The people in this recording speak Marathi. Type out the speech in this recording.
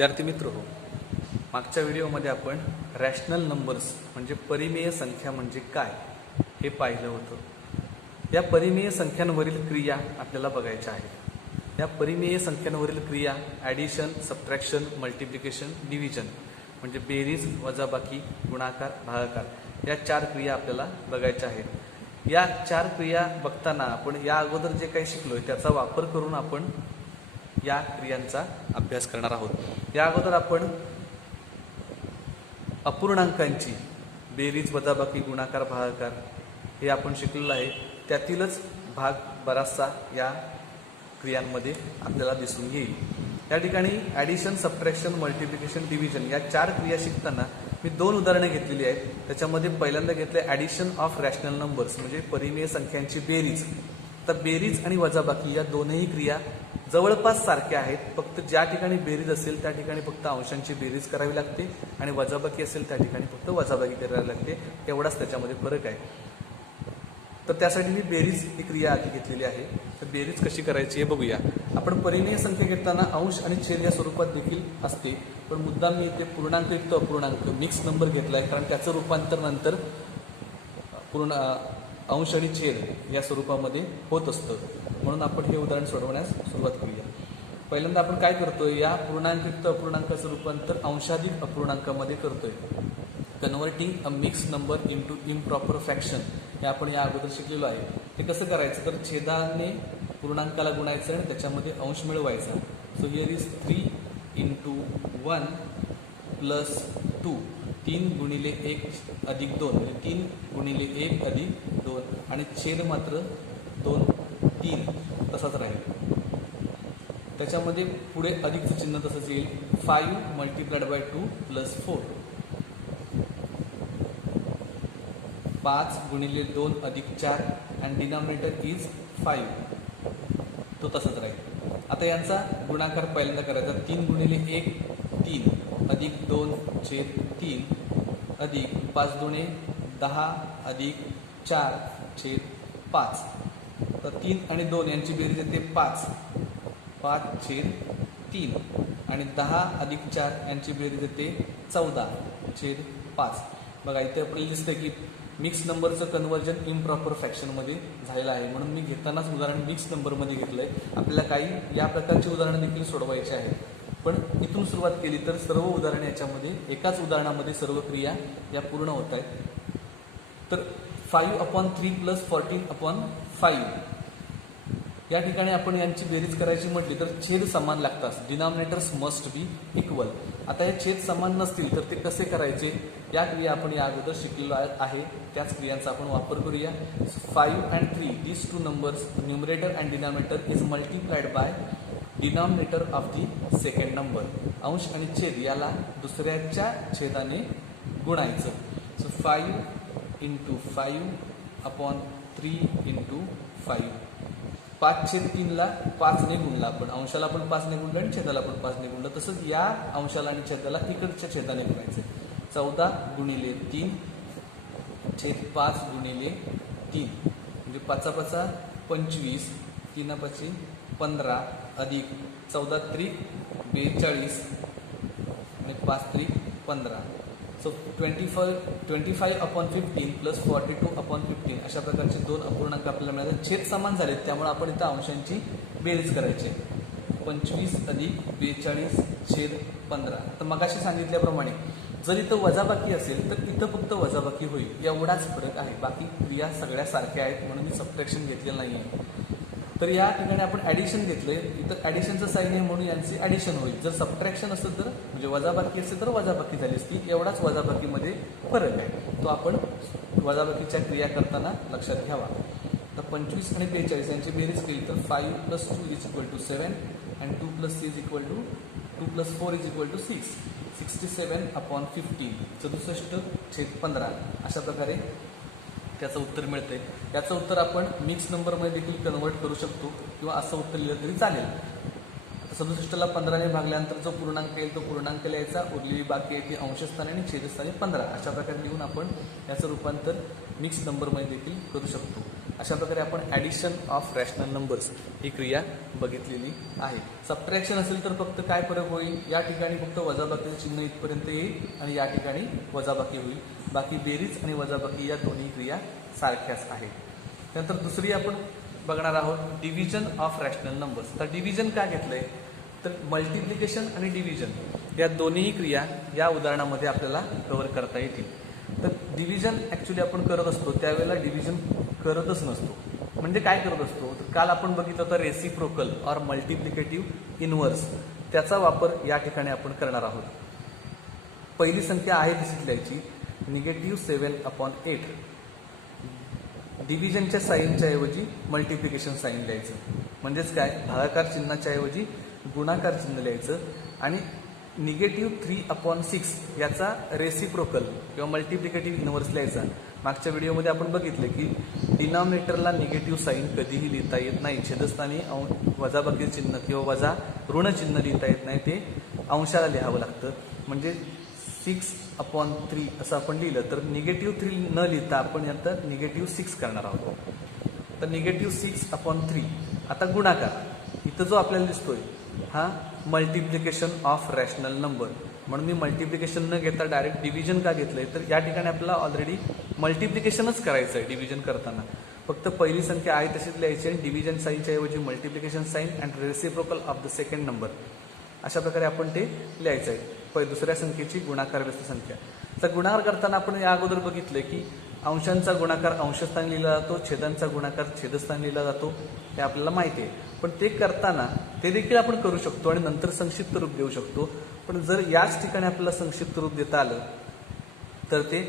विद्यार्थी मित्र हो मागच्या व्हिडिओमध्ये आपण रॅशनल नंबर्स म्हणजे परिमेय संख्या म्हणजे काय हे पाहिलं होतं. या परिमेय संख्यांवरील क्रिया आपल्याला बघायच्या आहेत. या परिमेय संख्यांवरील क्रिया ॲडिशन सबट्रॅक्शन मल्टिप्लिकेशन डिव्हिजन म्हणजे बेरीज वजाबाकी गुणाकार भागाकार या चार क्रिया आपल्याला बघायच्या आहेत. या चार क्रिया बघताना आपण या अगोदर जे काही शिकलोय त्याचा वापर करून आपण या क्रियांचा अभ्यास करणार आहोत. या अगोदर आपण अपूर्णांकांची बेरीज वजाबाकी गुणाकार भागाकार हे आपण शिकलेलं आहे. त्यातीलच भाग बराचसा या क्रियांमध्ये आपल्याला दिसून येईल. या ठिकाणी ॲडिशन सबट्रॅक्शन मल्टिप्लिकेशन डिव्हिजन या चार क्रिया शिकताना मी दोन उदाहरणे घेतलेली आहेत. त्याच्यामध्ये पहिल्यांदा घेतलं ॲडिशन ऑफ रॅशनल नंबर्स म्हणजे परिमेय संख्यांची बेरीज. तर बेरीज आणि वजाबाकी या दोनही क्रिया जवळपास सारख्या आहेत. फक्त ज्या ठिकाणी बेरीज असेल त्या ठिकाणी फक्त अंशांची बेरीज करावी लागते आणि वजाबाकी असेल त्या ठिकाणी फक्त वजाबाकी करावी लागते. एवढाच त्याच्यामध्ये फरक आहे. तर त्यासाठी मी बेरीज ही क्रिया आधी घेतलेली आहे. तर बेरीज कशी करायची हे बघूया. आपण परिणय संख्या घेताना अंश आणि छेद या स्वरूपात देखील असते. पण मुद्दाम मी इथे पूर्णांक युक्त अपूर्णांक. मिक्स नंबर घेतला आहे कारण त्याचं रूपांतर नंतर पूर्ण अंश आणि छेद या स्वरूपामध्ये होत असतं. म्हणून आपण हे उदाहरण सोडवण्यास सुरुवात करूया. पहिल्यांदा आपण काय करतोय? या पूर्णांकयुक्त अपूर्णांकाचं रूपांतर अंशाधिक अपूर्णांकामध्ये करतोय. Converting a mix number into improper fraction हे आपण या अगोदर शिकलेलो आहे. ते कसं करायचं? तर छेदाने पूर्णांकाला गुणायचं आणि त्याच्यामध्ये अंश मिळवायचा. So here is three into one plus two तीन गुणिले एक अधिक दोन. म्हणजे तीन गुणिले एक अधिक दोन आणि छेद मात्र दोन तीन तसाच राहील. त्याच्यामध्ये पुढे अधिकचं चिन्ह तसंच येईल. Five multiplied by two plus four पाच गुणिले दोन अधिक चार अँड डिनॉमिनेटर इज फाईव्ह तो तसाच राहील. आता यांचा गुणाकार पहिल्यांदा करायचा. तीन गुणिले एक तीन. अधिक दोन छेद तीन. अधिक पाच दुणे दहा अधिक चार छेद पाच. तर तीन आणि दोन यांची बेरीज येते पाच. पाच छेद तीन. आणि दहा अधिक चार यांची बेरीज येते चौदा. छेद पाच. बघा इथे आपल्याला दिसतं की मिक्स नंबरचं कन्वर्जन इम्प्रॉपर फॅक्शनमध्ये झालेलं आहे. म्हणून मी घेतानाच उदाहरण मिक्स नंबरमध्ये घेतलंय. आपल्याला काही या प्रकारची उदाहरणं देखील सोडवायची आहेत. पण इथून सुरुवात केली तर सर्व उदाहरणं याच्यामध्ये एकाच उदाहरणामध्ये सर्व क्रिया या पूर्ण होत आहेत. तर five upon three plus fourteen upon five या ठिकाणी आपण यांची बेरीज करायची म्हटली तर छेद समान लागतात. डिनॉमिनेटर्स मस्ट बी इक्वल आता हे छेद समान नसतील तर ते कसे करायचे? या क्रिया आपण या अगोदर शिकलेलो आहे. त्याच क्रियांचा आपण वापर करूया. Five and three these two numbers numerator and denominator is multiplied by denominator of the second number अंश आणि छेद याला दुसऱ्याच्या छेदाने गुणायचं. So five into five upon three into five पाच छेद तीनला पाचने गुणला आपण. अंशाला पण पाचने गुणलं आणि छेदाला पण पाचने गुणलं तसंच या अंशाला आणि छेदाला इकडच्या छेदाने गुणायचं चौदा गुणिले तीन छेद पाच गुणिले तीन. म्हणजे पाचा पाचा पंचवीस तीना पंधरा अधिक चौदा त्रिक बेचाळीस आणि पाच त्रिक पंधरा. So twenty five twenty five upon fifteen plus forty two upon fifteen अशा प्रकारचे दोन अपूर्णांक आपल्याला मिळाले छेद समान झालेत त्यामुळे आपण इथं अंशांची बेरीज करायची पंचवीस अधिक बेचाळीस छेद पंधरा. तर मगाशी सांगितल्याप्रमाणे जर इथं वजाबाकी असेल तर इथं फक्त वजाबाकी होईल. एवढाच फरक आहे. बाकी क्रिया सगळ्या सारख्या आहेत म्हणून मी सबट्रॅक्शन घेतलेलं नाही आहे तर या ठिकाणी आपण ॲडिशन घेतलंय. इथं ॲडिशनचं साईन आहे म्हणून यांचे ॲडिशन होईल. जर सबट्रॅक्शन असेल तर म्हणजे वजाबाकी असेल तर वजाबाकी झाली असती. एवढाच वजाबाकीमध्ये फरक आहे. तो आपण वजाबाकीच्या क्रिया करताना लक्षात घ्यावा. तर पंचवीस आणि बेचाळीस यांची बेरीज केली तर five plus two is equal to seven and two plus three is equal to two plus four is equal to six sixty seven upon fifteen सदुसष्ट छेद पंधरा. अशा प्रकारे त्याचं उत्तर मिळतंय. त्याचं उत्तर आपण मिक्स नंबरमध्ये देखील कन्वर्ट करू शकतो किंवा असं उत्तर लिहिलं तरी चालेल. सदुसष्टला पंधराने भागल्यानंतर जो पूर्णांक येईल तो पूर्णांक लिहायचा. उरलेली बाकी आहे ती अंशस्थानी आणि छेदस्थानी पंधरा. अशा प्रकारे लिहून आपण याचं रूपांतर मिक्स नंबरमध्ये देखील करू शकतो. अशा प्रकारे आपण ॲडिशन ऑफ रॅशनल नंबर्स ही क्रिया बघितलेली आहे. सबट्रॅक्शन असेल तर फक्त काय फरक होईल? या ठिकाणी फक्त वजाबाकीचं चिन्ह इथपर्यंत येईल आणि या ठिकाणी वजाबाकी होईल. बाकी बेरीज आणि वजाबाकी या दोन्ही क्रिया सारख्याच आहेत. त्यानंतर दुसरी आपण बघणार आहोत डिव्हिजन ऑफ रॅशनल नंबर्स तर डिव्हिजन का घेतलंय? तर मल्टिप्लिकेशन आणि डिव्हिजन या दोन्ही क्रिया या उदाहरणामध्ये आपल्याला कव्हर करता येतील. तर डिव्हिजन ॲक्च्युली आपण करत असतो त्यावेळेला डिव्हिजन करतच नसतो. म्हणजे काय करत असतो? तर काल आपण बघितलं होतं रेसिप्रोकल ऑर मल्टिप्लिकेटिव्ह इन्व्हर्स त्याचा वापर या ठिकाणी आपण करणार आहोत. पहिली संख्या आहे तशीच लिहायची निगेटिव्ह सेवन अपॉन एट डिव्हिजनच्या साईनच्या ऐवजी मल्टिप्लिकेशन साईन लिहायचं. म्हणजेच काय? भागाकार चिन्हाच्या ऐवजी गुणाकार चिन्ह लिहायचं आणि निगेटिव्ह थ्री अपॉन सिक्स याचा रेसिप्रोकल किंवा मल्टिप्लिकेटिव्ह इन्व्हर्स लिहायचा. मागच्या व्हिडिओमध्ये आपण बघितलं की डिनॉमिनेटरला निगेटिव्ह साईन कधीही लिहिता येत नाही. छेदस्थानी वजाबाकी चिन्ह किंवा वजा ऋण चिन्ह लिहिता येत नाही. ते अंशाला लिहावं लागतं. म्हणजे सिक्स अपॉन थ्री असं आपण लिहिलं तर निगेटिव्ह थ्री न लिहिता आपण यात निगेटिव्ह सिक्स करणार आहोत. तर निगेटिव्ह सिक्स अपॉन थ्री. आता गुणाकार. इथं जो आपल्याला दिसतोय हा मल्टिप्लिकेशन ऑफ रॅशनल नंबर म्हणून मी मल्टिप्लिकेशन न घेता डायरेक्ट डिव्हिजन का घेतलंय? तर या ठिकाणी आपल्याला ऑलरेडी मल्टिप्लिकेशनच करायचं आहे डिव्हिजन करताना. फक्त पहिली संख्या आहे तशीच लिहायची आणि डिव्हिजन साईनच्या ऐवजी multiplication sign and reciprocal of the second number अशा प्रकारे आपण ते लिहायचं आहे प दुसऱ्या संख्येची गुणाकार व्यस्त संख्या. तर गुणाकार करताना आपण या अगोदर बघितलं की अंशांचा गुणाकार अंशस्थान लिहिला जातो छेदांचा गुणाकार छेदस्थान लिहिला जातो हे आपल्याला माहिती आहे. पण ते करताना ते देखील आपण करू शकतो आणि नंतर संक्षिप्त रूप देऊ शकतो. पण जर याच ठिकाणी आपल्याला संक्षिप्त रूप देता आलं तर ते